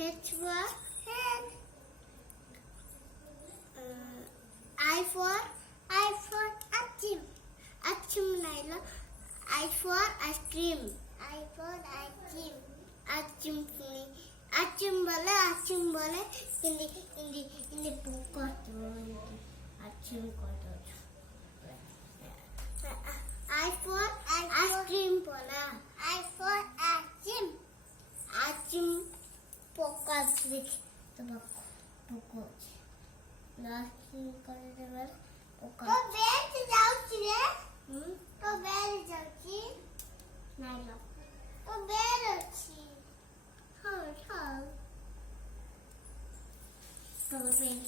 H for head. I for achim. Achim naila. I for ice cream. I for ice cream. Achim puni. Achim bole. Indi bukotu. Achim kotu. I for ice cream bola. I for achim. Achim pokasi. Pokasi. Last করে দেবার ওকা তো bed যাচ্ছি রে তো bed যাচ্ছি নাই না তো বেড আছে হ্যাঁ তো বেড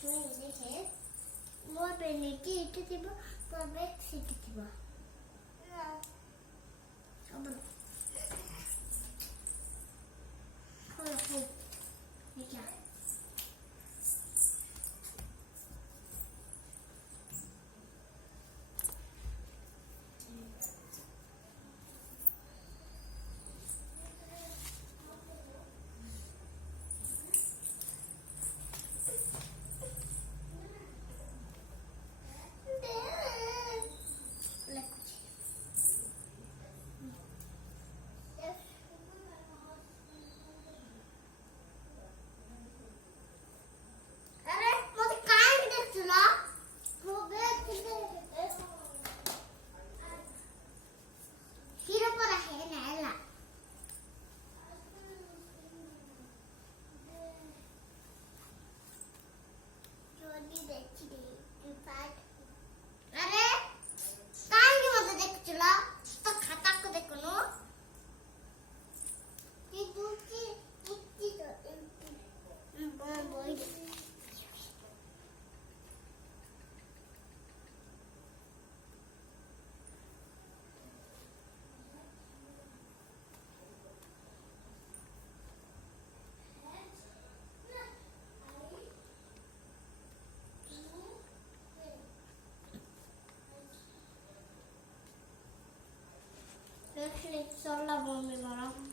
তুই দেখে মোর বেডে কি এটা দিব তো বেড সিটি দিব না আবার হলো দেখা Sola bomba,